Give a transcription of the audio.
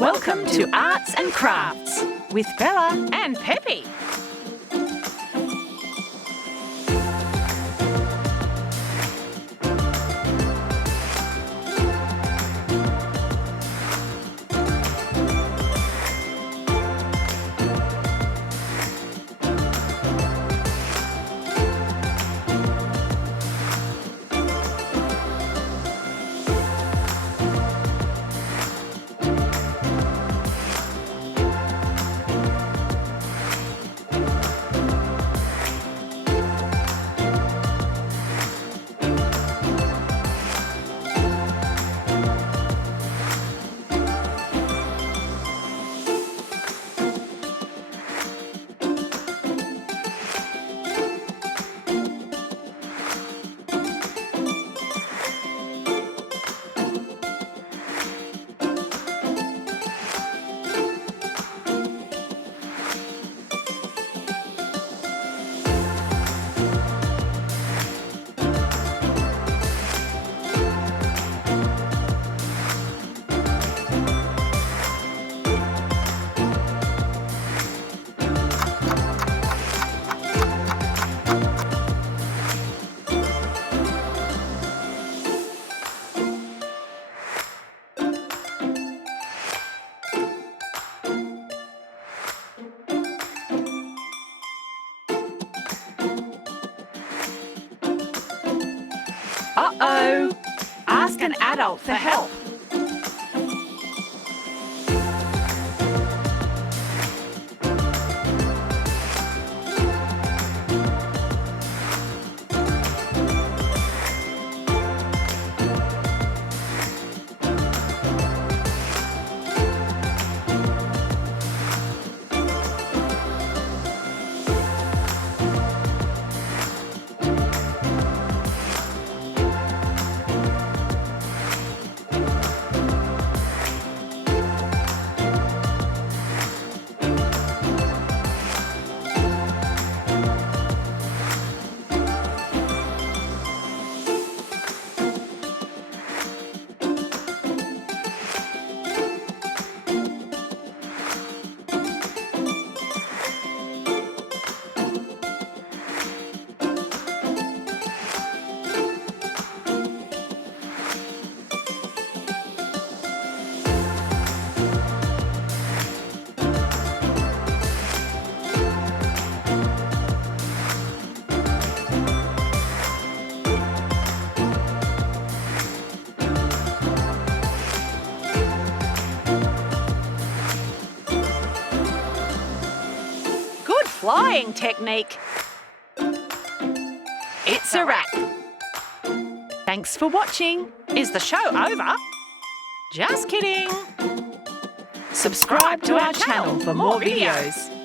Welcome to Arts and Crafts with Bella and Pepe. Uh-oh! Ask an adult for help. Flying technique. It's a wrap. Thanks for watching. Is the show over? Just kidding. Subscribe to our channel for more videos.